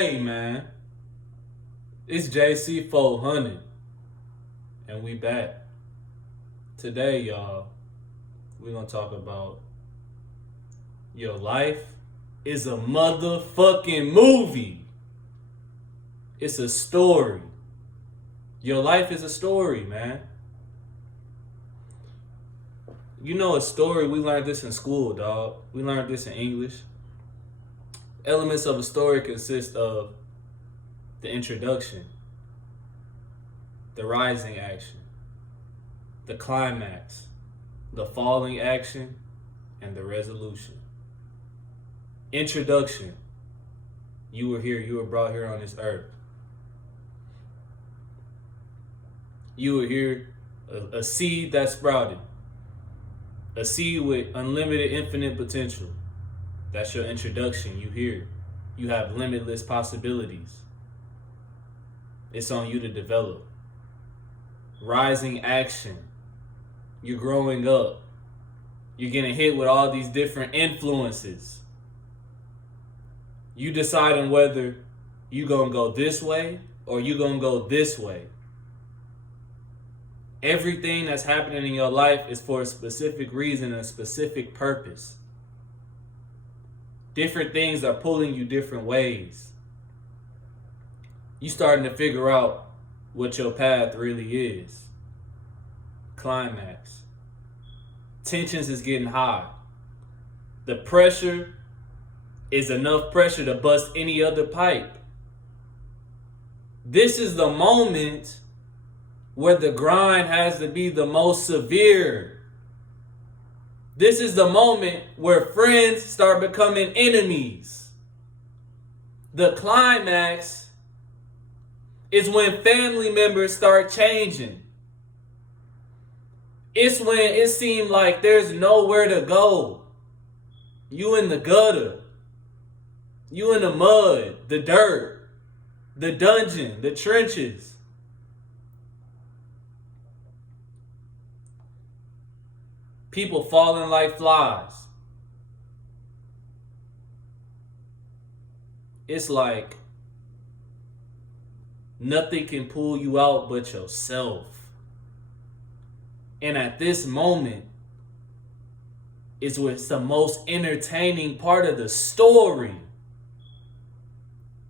Hey man, it's JC 400 and we back. Today, y'all, we're gonna talk about your life is a motherfucking movie. It's a story. Your life is a story, man. You know a story, we learned this in school, dog. We learned this in English. Elements of a story consist of the introduction, the rising action, the climax, the falling action, and the resolution. Introduction. You were here, you were brought here on this earth. You were here, a seed that sprouted. A seed with unlimited, infinite potential. That's your introduction. You here. You have limitless possibilities. It's on you to develop. Rising action. You're growing up. You're getting hit with all these different influences. You deciding whether you gonna go this way or you gonna go this way. Everything that's happening in your life is for a specific reason and a specific purpose. Different things are pulling you different ways. You starting to figure out what your path really is. Climax. Tensions is getting high. The pressure is enough pressure to bust any other pipe. This is the moment where the grind has to be the most severe. This is the moment where friends start becoming enemies. The climax is when family members start changing. It's when it seemed like there's nowhere to go. You in the gutter. You in the mud, the dirt, the dungeon, the trenches. People falling like flies. It's like nothing can pull you out but yourself. And at this moment is what's the most entertaining part of the story.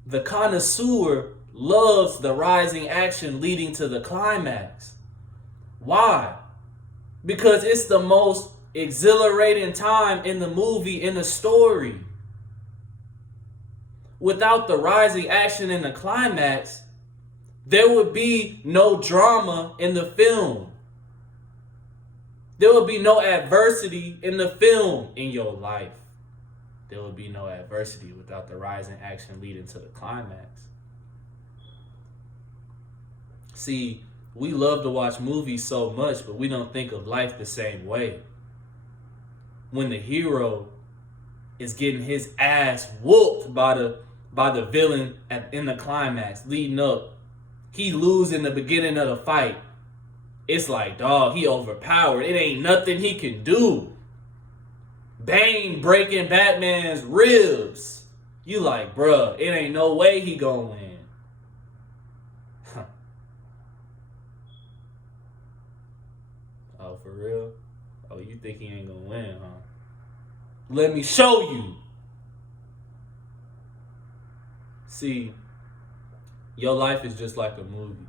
The connoisseur loves the rising action leading to the climax. Why? Because it's the most exhilarating time in the movie, in the story. Without the rising action in the climax, there would be no drama in the film. There would be no adversity in the film in your life. There would be no adversity without the rising action leading to the climax. See, we love to watch movies so much, but we don't think of life the same way. When the hero is getting his ass whooped by the villain in the climax, leading up, he loses in the beginning of the fight. It's like, dog, he overpowered. It ain't nothing he can do. Bane breaking Batman's ribs. You like, bruh, it ain't no way he gonna win. Oh, for real? Oh, you think he ain't gonna win, huh? Let me show you. See, your life is just like a movie.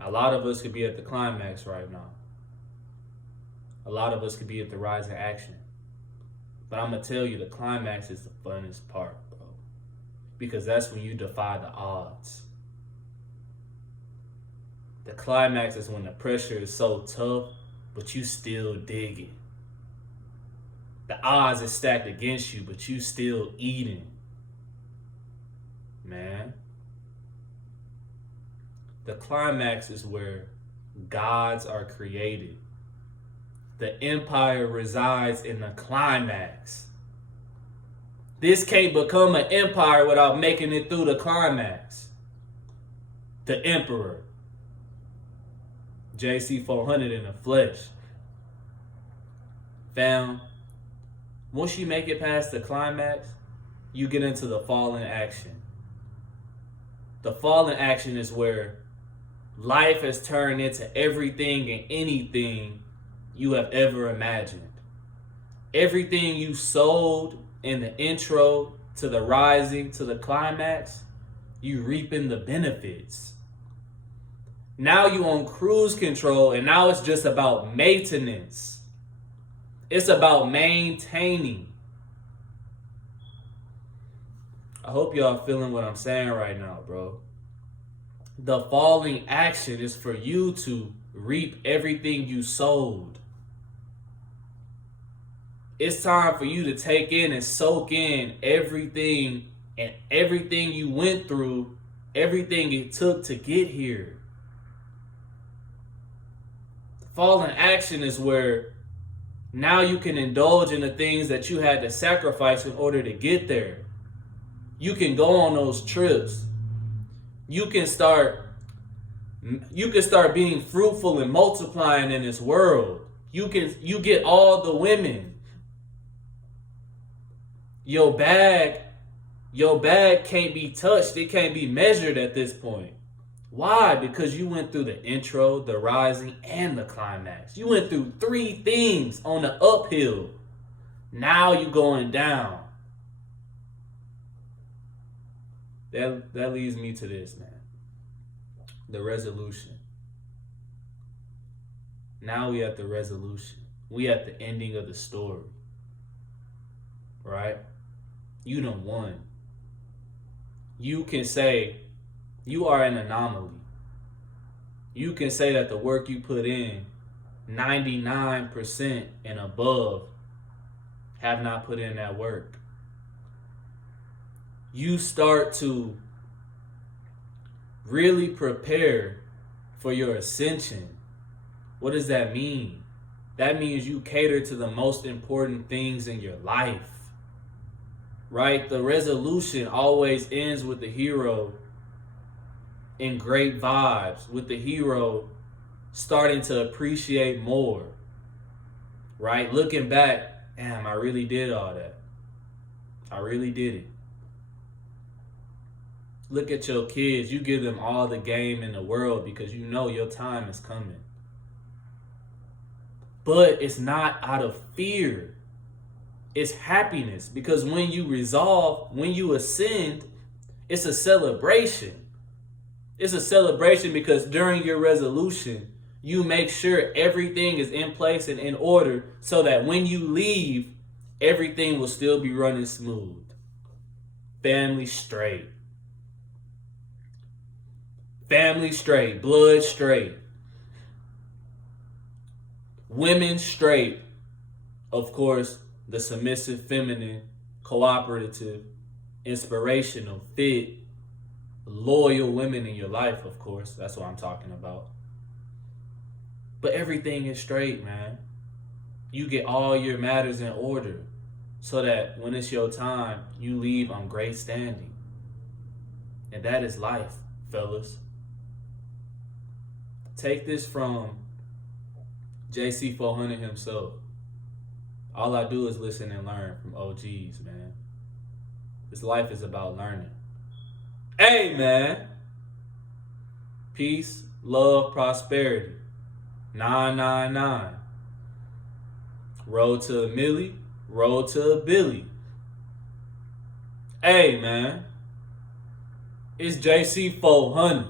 A lot of us could be at the climax right now. A lot of us could be at the rising action. But I'm going to tell you, the climax is the funnest part, bro. Because that's when you defy the odds. The climax is when the pressure is so tough, but you still digging. The odds is stacked against you, but you still eating. Man. The climax is where gods are created. The empire resides in the climax. This can't become an empire without making it through the climax. The emperor. JC 400 in the flesh. Fam, once you make it past the climax, you get into the fallen action. The fallen action is where life has turned into everything and anything you have ever imagined. Everything you sold in the intro to the rising to the climax, you reaping the benefits. Now you on cruise control, and now it's just about maintenance. It's about maintaining. I hope y'all feeling what I'm saying right now, bro. The falling action is for you to reap everything you sowed. It's time for you to take in and soak in everything and everything you went through, everything it took to get here. Fallen action is where now you can indulge in the things that you had to sacrifice in order to get there. You can go on those trips. You can start being fruitful and multiplying in this world. You get all the women. Your bag can't be touched. It can't be measured at this point. Why? Because you went through the intro, the rising, and the climax. You went through 3 things on the uphill. Now you're going down. That leads me to this, man. The resolution. Now we at the resolution. We at the ending of the story. Right? You done won. You can say you are an anomaly. You can say that the work you put in, 99% and above, have not put in that work. You start to really prepare for your ascension. What does that mean? That means you cater to the most important things in your life. Right? The resolution always ends with the hero in great vibes, with the hero starting to appreciate more. Right? Looking back, damn, I really did all that. I really did it. Look at your kids. You give them all the game in the world because you know your time is coming. But it's not out of fear. It's happiness, because when you resolve, when you ascend, it's a celebration. It's a celebration because during your resolution, you make sure everything is in place and in order so that when you leave, everything will still be running smooth. Family straight. Family straight. Blood straight. Women straight. Of course, the submissive, feminine, cooperative, inspirational, fit, loyal women in your life, of course. That's what I'm talking about. But everything is straight, man. You get all your matters in order so that when it's your time, you leave on great standing. And that is life, fellas. Take this from JC 400 himself. All I do is listen and learn from OGs, man. This life is about learning. Hey, man. Peace, love, prosperity. 999. Road to a millie, road to a billy. Hey, man. It's JC 400.